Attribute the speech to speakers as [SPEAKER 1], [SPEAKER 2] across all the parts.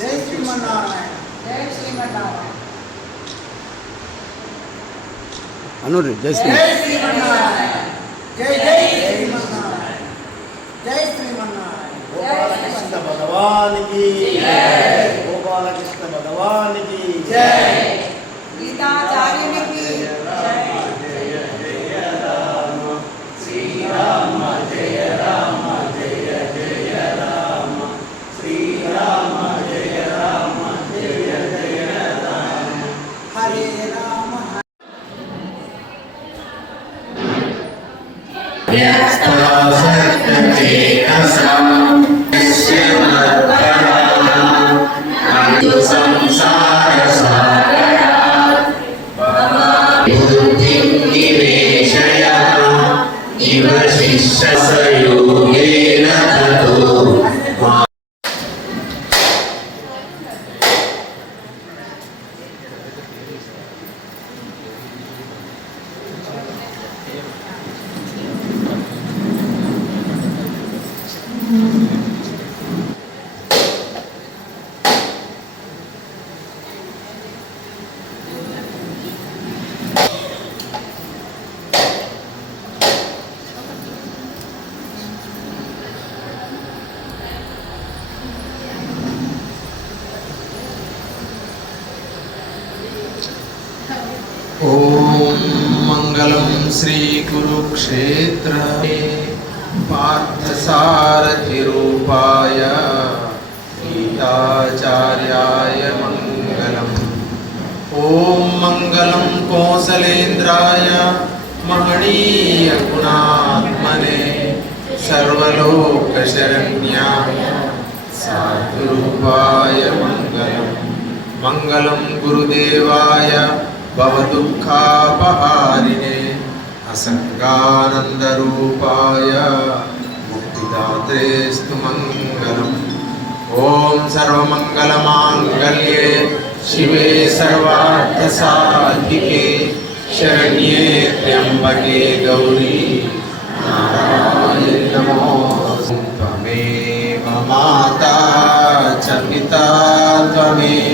[SPEAKER 1] జై శ్రీమన్నారాయణ.
[SPEAKER 2] జై శ్రీమన్నారాయణ.
[SPEAKER 3] అనురి జై శ్రీ.
[SPEAKER 1] జై శ్రీమన్నారాయణ. జై జై శ్రీమన్నారాయణ. జై శ్రీమన్నారాయణ.
[SPEAKER 4] గోపాలకృష్ణ భగవానికి Gopalakrishna
[SPEAKER 5] Yes, the
[SPEAKER 6] Lord, the श्रीकुरुक्षेत्र पार्थसारथिरूपाय गीताचार्याय मङ्गलम् ॐ मङ्गलं कोसलेन्द्राय महणीयगुणात्मने सर्वलोकशरण्याय साधुरूपाय मङ्गलम् मङ्गलं गुरुदेवाय भवदुःखापहारिणे असङ्गानन्दरूपाय मुक्तिदात्रेस्तु मङ्गलम्। ॐ सर्वमङ्गलमाङ्गल्ये शिवे सर्वार्थसाधिके शरण्ये त्र्यम्बके गौरी। नमोऽस्तु त्वमेव माता च पिता त्वमेव।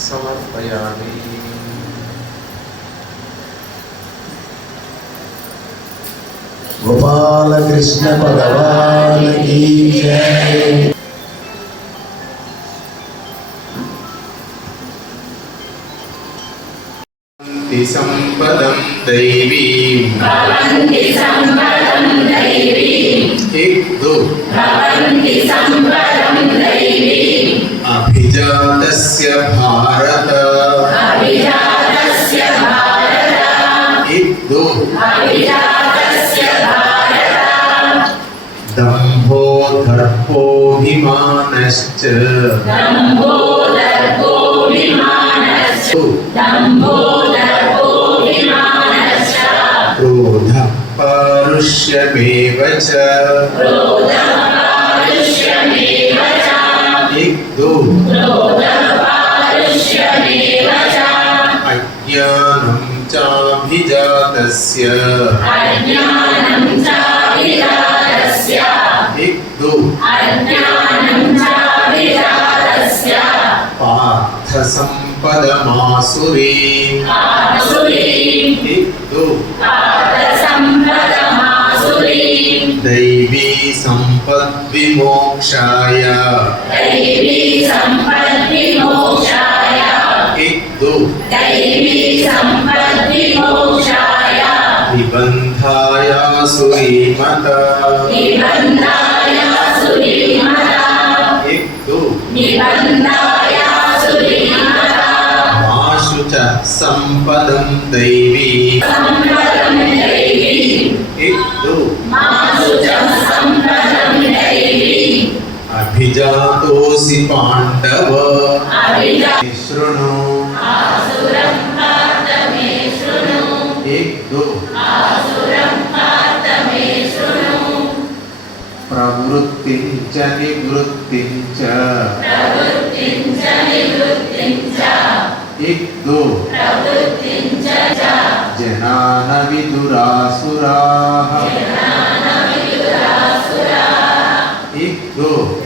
[SPEAKER 6] समर्पयामि
[SPEAKER 4] గోపాలకృష్ణ భగవానికి జై
[SPEAKER 6] ति सम्पदं दैवीम्
[SPEAKER 7] भवन्ति सम्पदं दैवीम्
[SPEAKER 6] इक्दु
[SPEAKER 7] भवन्ति सम्पदं दैवीम्
[SPEAKER 6] अभिजातस्य भारत।
[SPEAKER 7] अभिजातस्य भारत।
[SPEAKER 6] इक्दु
[SPEAKER 7] अभिजातस्य भारत।
[SPEAKER 6] दम्भो दर्पोऽभिमानश्च
[SPEAKER 7] दम्भो दर्पोऽभिमानश्च दम्भो दर्पोऽभिमानश्च
[SPEAKER 6] क्रोधः पारुष्यमेव च।
[SPEAKER 7] क्रोधः
[SPEAKER 6] अज्ञानं चाभिजातस्य
[SPEAKER 7] अज्ञानं चाभिजातस्य
[SPEAKER 6] इक्दु
[SPEAKER 7] अज्ञानं चाभिजातस्य
[SPEAKER 6] पार्थसम्पदमासुरीम्
[SPEAKER 7] आसुरीम्
[SPEAKER 6] इक्दु दैवी सम्पद्विमोक्षाय
[SPEAKER 7] दैवी सम्पद्विमोक्षाय
[SPEAKER 6] इक्दु
[SPEAKER 7] दैवी सम्पद्विमोक्षाय
[SPEAKER 6] निबन्धाय सुरीमत
[SPEAKER 7] निबन्धाय सुरीमता
[SPEAKER 6] इक्दु
[SPEAKER 7] निबन्धाय सुरीमता
[SPEAKER 6] माशु च सम्पदं दैवी
[SPEAKER 7] सम्पदं दैवी
[SPEAKER 6] इक्दु
[SPEAKER 7] मासु
[SPEAKER 6] అభిజాతోసి పాండవ.
[SPEAKER 7] అభిజా
[SPEAKER 6] శృణు
[SPEAKER 7] ఆసురం పార్థమే శృణు
[SPEAKER 6] ఏక్ దో
[SPEAKER 7] ఆసురం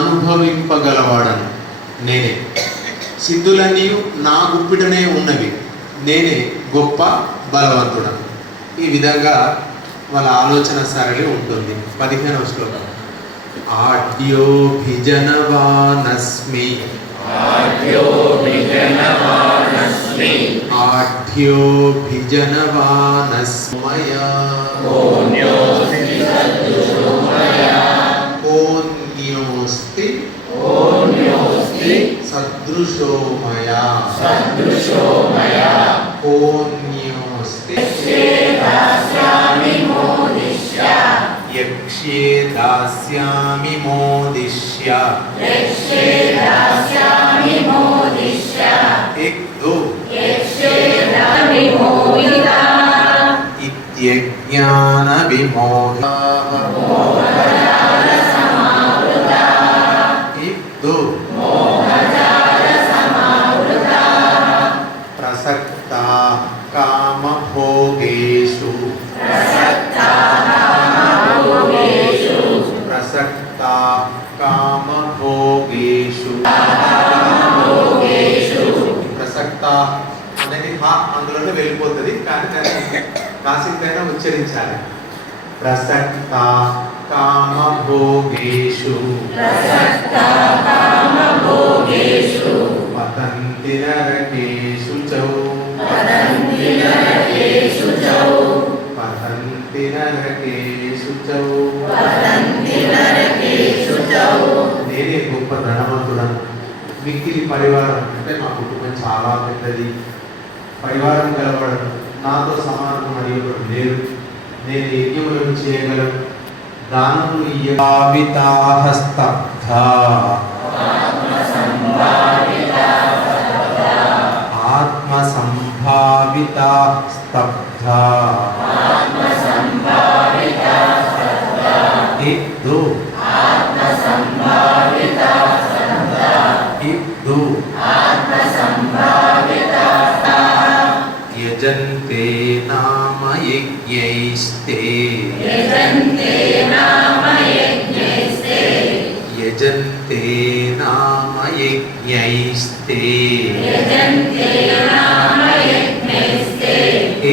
[SPEAKER 6] అనుభవింపగలవాడను. నేనే. సిద్ధులన్నీ నా గుప్పిటనే ఉన్నవి. నేనే గొప్ప బలవంతుడను ఈ విధంగా వాళ్ళ ఆలోచన సరళి ఉంటుంది. పదిహేనవ శ్లోకం. ఆడ్యోభిజనవానస్మి ఆఢ్యోభిజనవానస్మయా.
[SPEAKER 7] सदृशो मया सदृशो
[SPEAKER 6] मया दास्यामि मोदिष्य यक्षे दास्यामि मोदिष्य यक्षे दास्यामि दास्यामि मोदिता इत्यज्ञान विमोदा వెళ్ళిపోతుంది. కానీ దాన్ని కాసింతైనా ఉచ్చరించాలి. ప్రసక్త కామభోగేషు.
[SPEAKER 7] భోగేషు
[SPEAKER 6] పతంతి నరకేషు చౌ. పతంతి నరకేషు చౌ. నేనే గొప్ప ధనవంతుడను. మిక్కిలి పరివారం అంటే మా కుటుంబం చాలా పెద్దది. పరివారం గలవాడు నాతో సమానం మరియు లేదు నేను యజ్ఞములను చేయగలను. దానము యావితాహస్తబ్ధ స్తబ్ధ यजन्ते नाम यज्ञैस्ते
[SPEAKER 7] यजन्ते नाम यज्ञैस्ते
[SPEAKER 6] यजन्ते नाम यज्ञैस्ते
[SPEAKER 7] यजन्ते नाम यज्ञैस्ते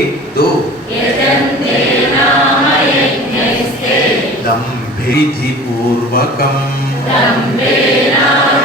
[SPEAKER 6] एक दो
[SPEAKER 7] यजन्ते नाम यज्ञैस्ते
[SPEAKER 6] दम्भिधि
[SPEAKER 7] पूर्वकम् दम्भेना